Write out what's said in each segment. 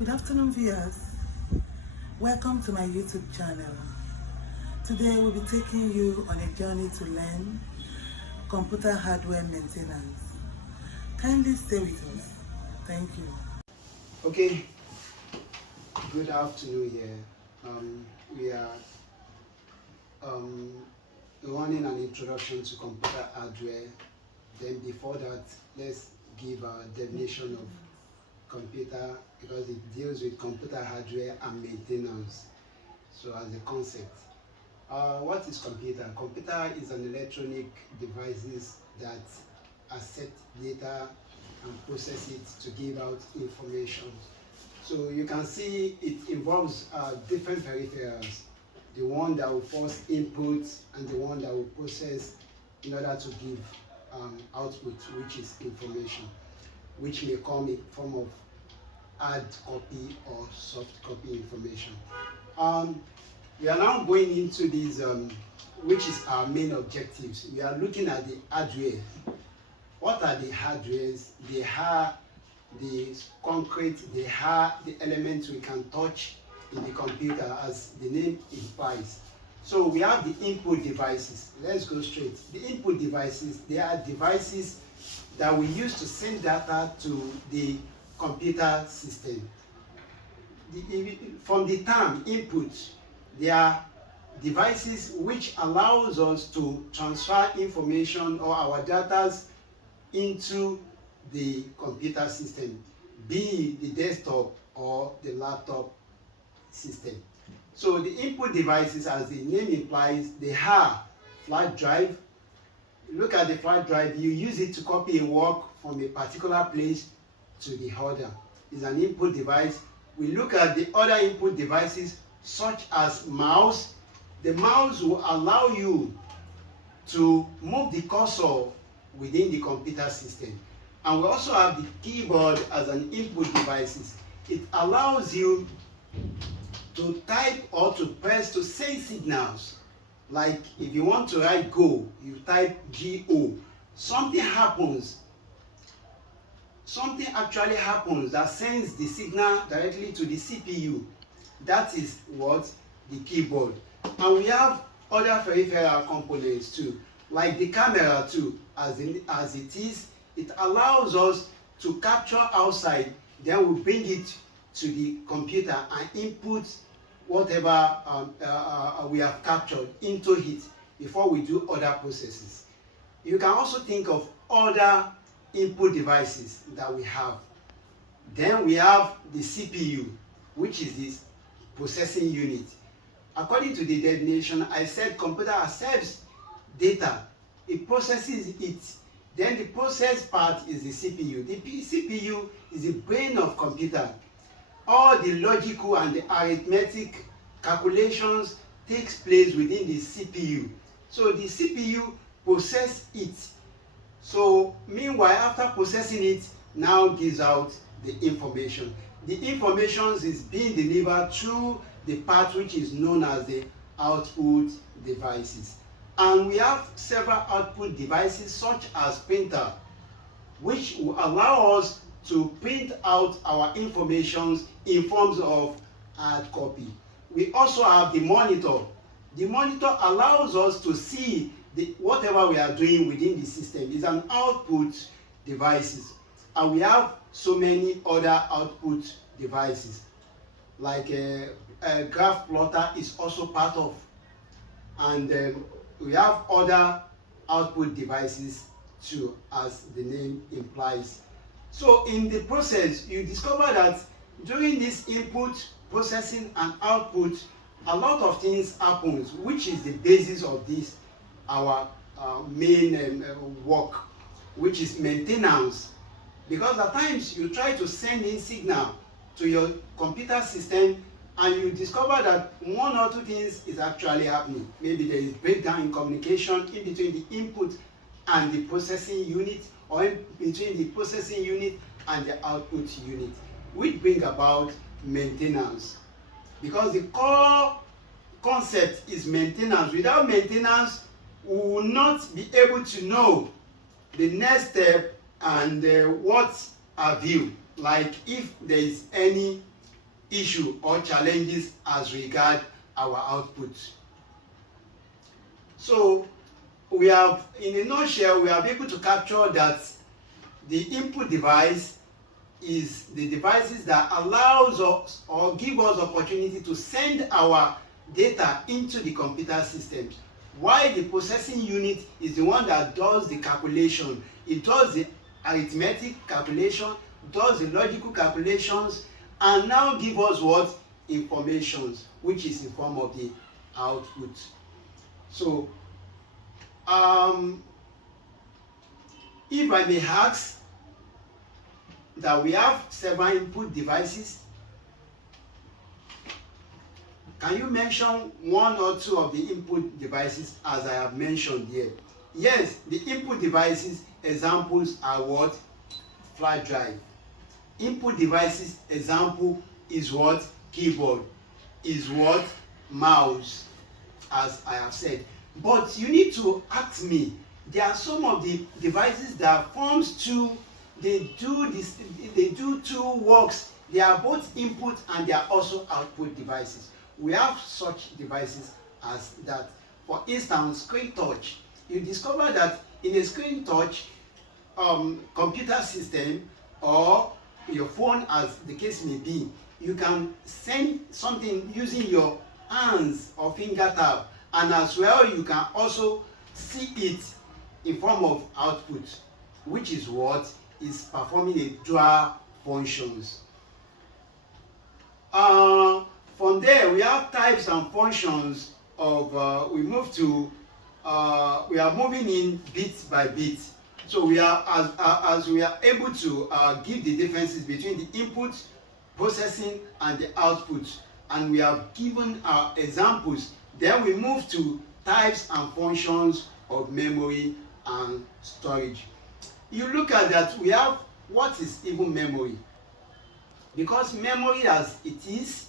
Good afternoon, viewers. Welcome to my YouTube channel. Today we'll be taking you on a journey to learn computer hardware maintenance. Kindly stay with us. Thank you. Okay, good afternoon here. We are running an introduction to computer hardware. Then before that, let's give a definition of computer because it deals with computer hardware and maintenance. So as a concept, what is computer? Computer is an electronic devices that accept data and process it to give out information. So you can see it involves different peripherals. The one that will force input and the one that will process in order to give output, which is information, which may come in form of hard copy or soft copy information. We are now going into these, which is our main objectives. We are looking at the hardware. What are the hardwares? They are the concrete, they are the elements we can touch in the computer, as the name implies. So we have the input devices. Let's go straight. The input devices, they are devices that we use to send data to the computer system. From the term input, they are devices which allows us to transfer information or our data into the computer system, be it the desktop or the laptop system. So the input devices, as the name implies, they are flash drive. Look at the flash drive, you use it to copy a work from a particular place to the other. It's an input device. We look at the other input devices such as mouse. The mouse will allow you to move the cursor within the computer system. And we also have the keyboard as an input device. It allows you to type or to press to send signals. Like if you want to write go, you type GO. Something happens. Something actually happens that sends the signal directly to the CPU. That is what the keyboard. And we have other peripheral components too, like the camera too, as it is. It allows us to capture outside, then we bring it to the computer and input whatever we have captured into it before we do other processes. You can also think of other input devices that we have. Then we have the CPU, which is this processing unit. According to the definition, I said computer accepts data, it processes it. Then the process part is the CPU. The CPU is the brain of computer. All the logical and the arithmetic calculations takes place within the CPU. So the CPU processes it. So meanwhile, after processing it, now gives out the information. The information is being delivered through the part which is known as the output devices. And we have several output devices such as printer, which will allow us to print out our information in forms of hard copy. We also have the monitor. The monitor allows us to see whatever we are doing within the system. It's an output devices. And we have so many other output devices, like a graph plotter is also part of. And we have other output devices too, as the name implies. So in the process, you discover that during this input, processing and output, a lot of things happens, which is the basis of this, our main work, which is maintenance. Because at times you try to send in signal to your computer system and you discover that one or two things is actually happening. Maybe there is breakdown in communication in between the input and the processing unit, or in between the processing unit and the output unit, which bring about maintenance. Because the core concept is maintenance. Without maintenance, we will not be able to know the next step and what have you. Like if there is any issue or challenges as regard our output. So we have, in a nutshell, we have been able to capture that the input device is the devices that allows us or give us opportunity to send our data into the computer systems, while the processing unit is the one that does the calculation. It does the arithmetic calculation, does the logical calculations, and now give us what? Informations, which is in form of the output. So if I may ask, that we have several input devices. Can you mention one or two of the input devices as I have mentioned here? Yes, the input devices examples are what? Flash drive. Input devices example is what? Keyboard. Is what? Mouse, as I have said. But you need to ask me, there are some of the devices that forms two, they do two works. They are both input and they are also output devices. We have such devices as that. For instance, screen touch. You discover that in a screen touch computer system or your phone, as the case may be, you can send something using your hands or finger tap, and as well you can also see it in form of output, which is what is performing a dual functions. From there we have types and functions of we are moving in bit by bit. So we are as we are able to give the differences between the input processing and the output, and we have given our examples. Then we move to types and functions of memory and storage. You look at that, we have what is even memory, because memory as it is,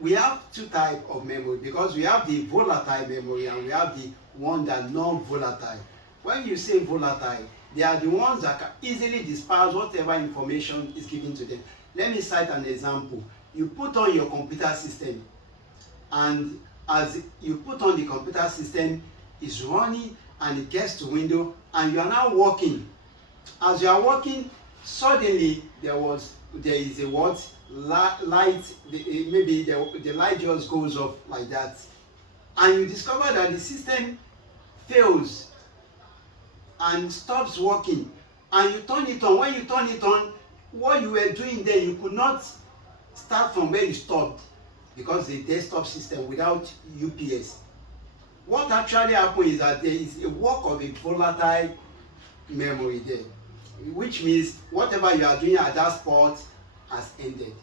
we have two types of memory, because we have the volatile memory and we have the one that non-volatile. When you say volatile, they are the ones that can easily disperse whatever information is given to them. Let me cite an example. You put on your computer system, and as you put on the computer system, it's running and it gets to window, and you are now working. As you are working, suddenly there is a what? Light, maybe the light just goes off like that, and you discover that the system fails and stops working, and you turn it on. When you turn it on, what you were doing there, you could not start from where you stopped, because the desktop system without UPS. What actually happened is that there is a work of a volatile memory there, which means whatever you are doing at that spot has ended.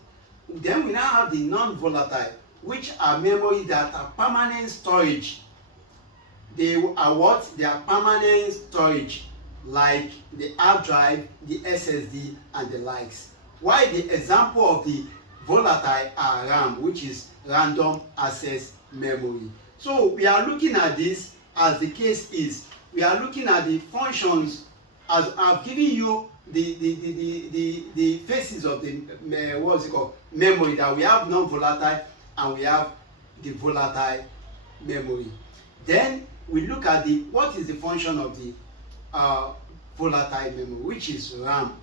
Then we now have the non-volatile, which are memory that are permanent storage. They are what? They are permanent storage, like the hard drive, the SSD, and the likes. While the example of the volatile are RAM, which is random access memory. So we are looking at this as the case is. We are looking at the functions as I've given you the phases of the what's it called, memory, that we have non-volatile and we have the volatile memory. Then we look at what is the function of the volatile memory, which is RAM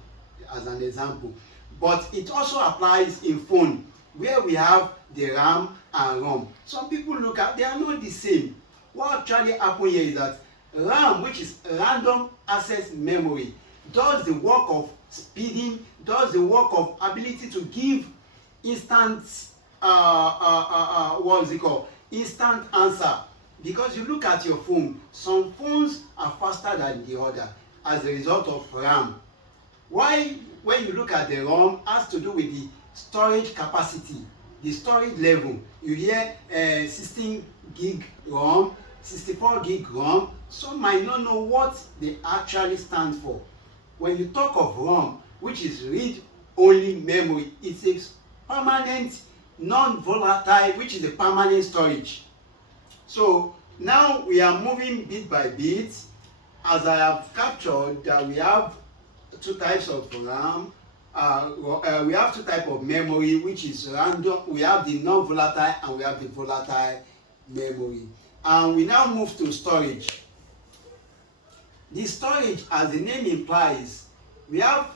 as an example. But it also applies in phone, where we have the RAM and ROM. Some people look at, they are not the same. What actually happens here is that RAM, which is random access memory, does the work of speeding, does the work of ability to give instant instant answer. Because you look at your phone, some phones are faster than the other as a result of RAM. Why, when you look at the ROM, has to do with the storage capacity, the storage level. You hear 16 gig ROM, 64 gig ROM. Some might not know what they actually stand for. When you talk of ROM, which is read-only memory, it's a permanent, non-volatile, which is a permanent storage. So now we are moving bit by bit, as I have captured that we have two types of RAM, we have two types of memory, which is random. We have the non-volatile and we have the volatile memory. And we now move to storage. The storage, as the name implies, we have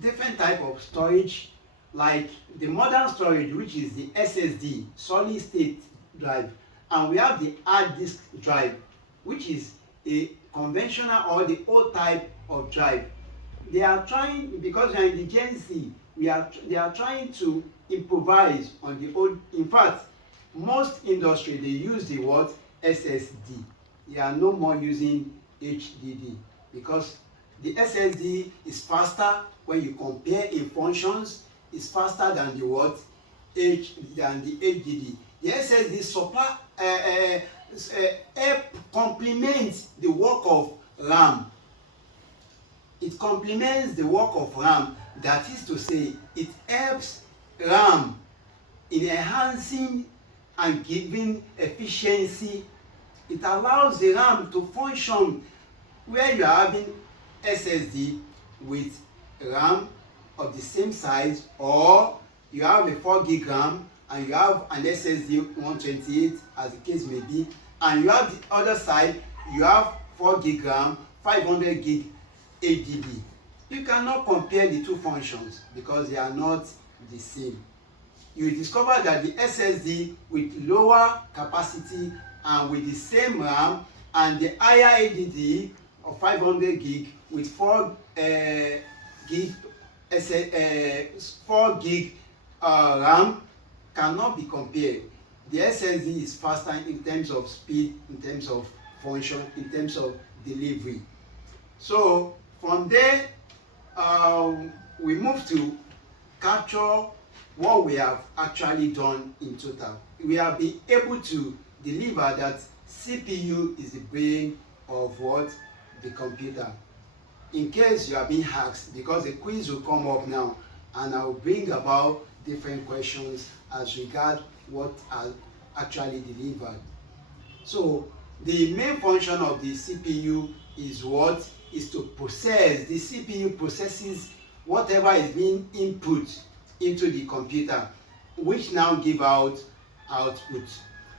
different type of storage, like the modern storage, which is the SSD, solid state drive, and we have the hard disk drive, which is a conventional or the old type of drive. They are trying, because we are in the Gen Z, they are trying to improvise on the old. In fact, most industry, they use the word SSD. They are no more using HDD, because the SSD is faster when you compare in functions. It's faster than the what than the HDD. The SSD supply help complement the work of RAM. It complements the work of RAM. That is to say, it helps RAM in enhancing and giving efficiency. It allows the RAM to function where you are having SSD with RAM of the same size, or you have a 4 gig RAM and you have an SSD 128, as the case may be, and you have the other side, you have 4 gig RAM, 500 gig HDD. You cannot compare the two functions because they are not the same. You discover that the SSD with lower capacity and with the same RAM, and the higher HDD of 500 gig with 4 gig 4 gig RAM cannot be compared. The SSD is faster in terms of speed, in terms of function, in terms of delivery. So from there, we move to capture what we have actually done in total. We have been able to deliver that CPU is the brain of what? The computer. In case you are being asked, because a quiz will come up now, and I will bring about different questions as regard what are actually delivered. So the main function of the CPU is what? Is to process. The CPU processes whatever is being input into the computer, which now give out output.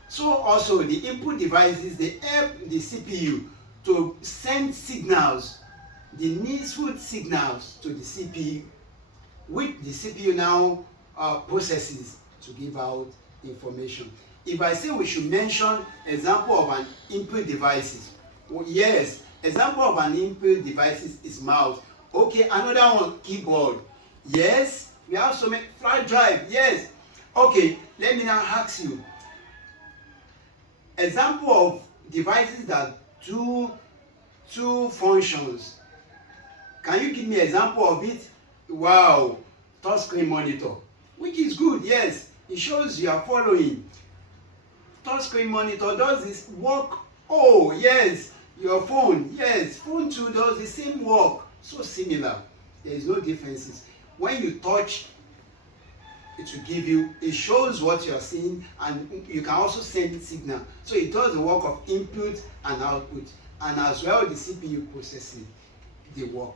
So also the input devices, they help the CPU to send signals, the needful signals to the CPU, which the CPU now processes to give out information. If I say we should mention example of an input devices, well, yes, example of an input devices is mouse. Okay, another one, keyboard. Yes, we have so many. Flash drive. Yes. Okay, let me now ask you. Example of devices that do two functions. Can you give me an example of it? Wow, touchscreen monitor, which is good. Yes, it shows you are following. Touchscreen monitor does this work. Oh yes, your phone. Yes, phone too does the same work. So similar. There is no differences. When you touch, it will give you, it shows what you are seeing, and you can also send signal. So it does the work of input and output, and as well the CPU processing the work.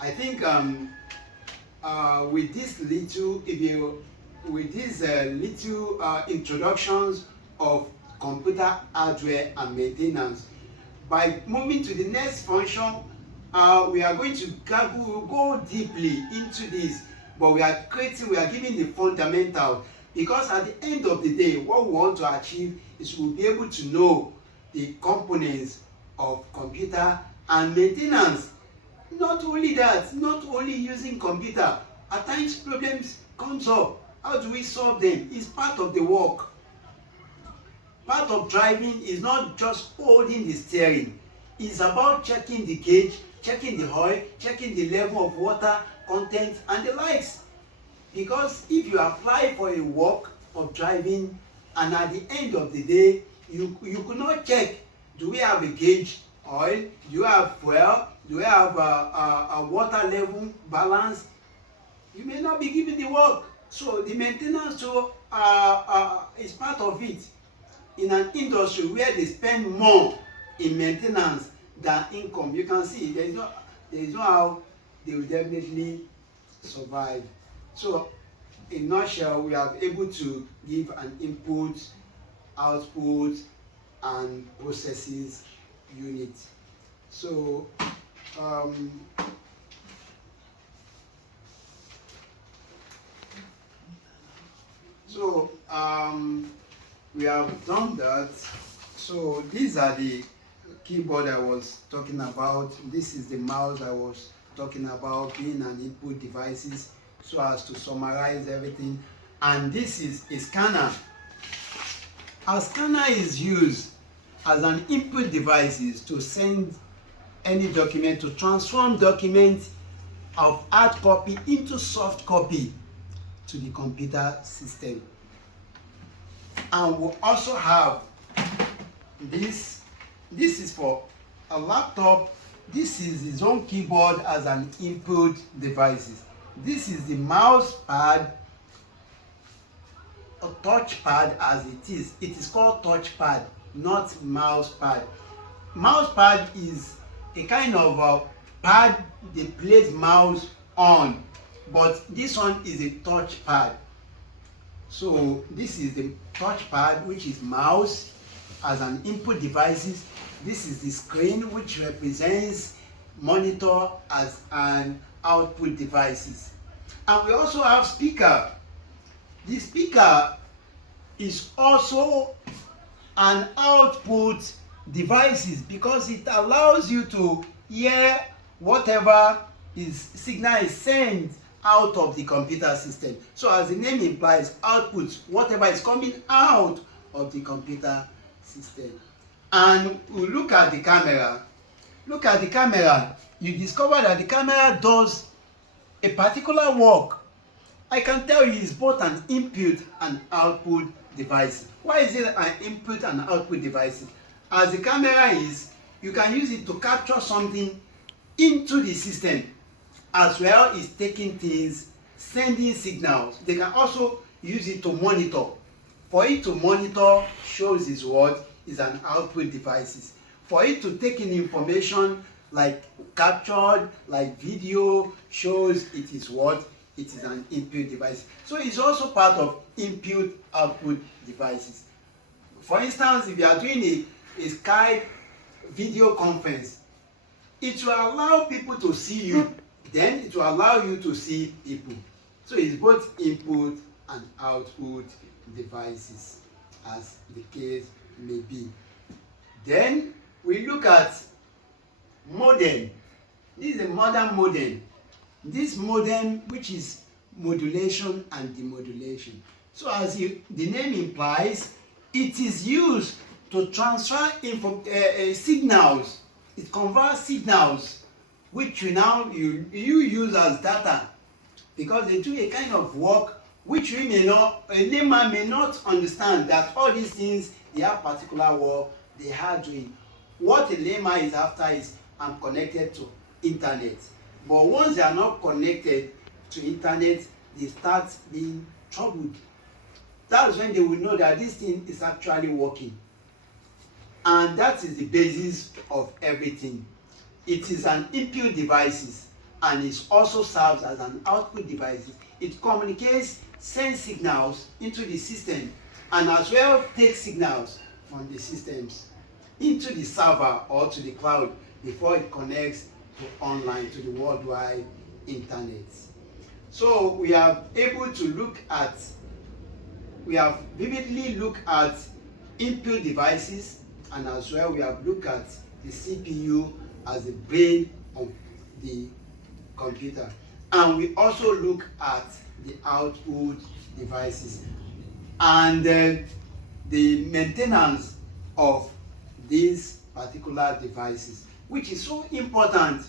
I think with this little, introductions of computer hardware and maintenance, by moving to the next function, we are going to go deeply into this, but we are giving the fundamental, because at the end of the day, what we want to achieve is we'll be able to know the components of computer and maintenance. Not only that, not only using computer, at times problems comes up. How do we solve them? It's part of the work. Part of driving is not just holding the steering. It's about checking the gauge, checking the oil, checking the level of water content and the likes. Because if you apply for a work of driving, and at the end of the day, you could not check, do we have a gauge oil, do you have fuel, do we have a water level balance, you may not be given the work. So the maintenance is part of it. In an industry where they spend more in maintenance than income, you can see there is no how they will definitely survive. So in nutshell, we are able to give an input, output, and processes unit. So we have done that. So these are the keyboard I was talking about. This is the mouse I was talking about, being an input devices, so as to summarize everything. And this is a scanner. A scanner is used as an input devices to send any document, to transform document of hard copy into soft copy to the computer system. And we also have this is for a laptop. This is its own keyboard as an input devices. This is the mouse pad, a touch pad as it is. It is called touch pad, not mouse pad. Mouse pad is a kind of pad they place mouse on, but this one is a touch pad. So this is the touch pad, which is mouse as an input devices. This is the screen, which represents monitor as an output devices. And we also have speaker. The speaker is also an output devices because it allows you to hear whatever signal is sent out of the computer system. So as the name implies, output, whatever is coming out of the computer system. And we look at the camera. Look at the camera. You discover that the camera does a particular work. I can tell you it's both an input and output device. Why is it an input and output device? As the camera is, you can use it to capture something into the system, as well as taking things, sending signals. They can also use it to monitor. For it to monitor shows is what is an output devices. For it to take in information like captured, like video, shows it is what it is an input device. So it's also part of input output devices. For instance, if you are doing a Skype video conference, it will allow people to see you, then it will allow you to see people. So it's both input and output devices, as the case may be. Then we look at modem. This is a modern modem. This modem, which is modulation and demodulation. So as the name implies, it is used to transfer signals. It converts signals, which you use as data, because they do a kind of work which a layman may not understand, that all these things, they have particular work they are doing. What a layman is after is, I'm connected to internet. But once they are not connected to internet, they start being troubled. That's when they will know that this thing is actually working. And that is the basis of everything. It is an input devices, and it also serves as an output device. It communicates, sends signals into the system, and as well takes signals from the systems into the server or to the cloud before it connects to online, to the worldwide internet. So we are able to look at, we have vividly looked at input devices, and as well we have looked at the CPU as the brain of the computer. And we also look at the output devices and the maintenance of these particular devices, which is so important,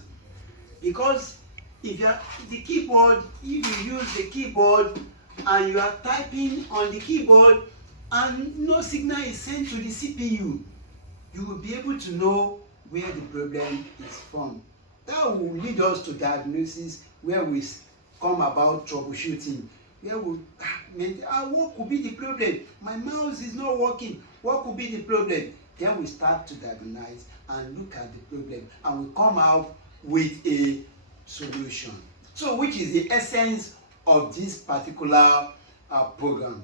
because if you are the keyboard, if you use the keyboard and you are typing on the keyboard and no signal is sent to the CPU, you will be able to know where the problem is from. That will lead us to diagnosis, where we come about troubleshooting, where we what could be the problem? My mouse is not working. What could be the problem? Then we start to diagnose and look at the problem, and we come out with a solution. So which is the essence of this particular program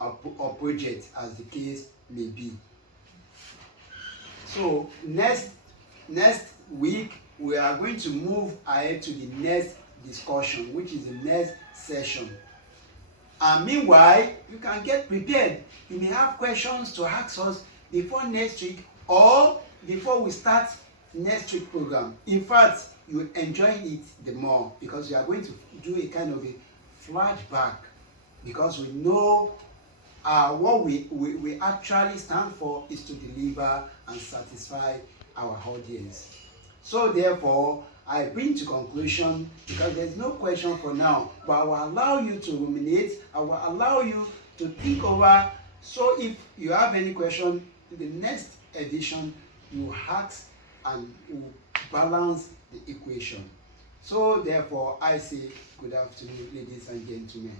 or project, as the case may be. So next week we are going to move ahead to the next discussion, which is the next session. And meanwhile, you can get prepared. You may have questions to ask us before next week or before we start next week program. In fact, you will enjoy it the more because we are going to do a kind of a flashback, because we know what we actually stand for is to deliver and satisfy our audience. So therefore, I bring to conclusion, because there's no question for now, but I will allow you to ruminate, I will allow you to think over. So if you have any question, in the next edition, you ask and you balance the equation. So therefore, I say good afternoon, ladies and gentlemen.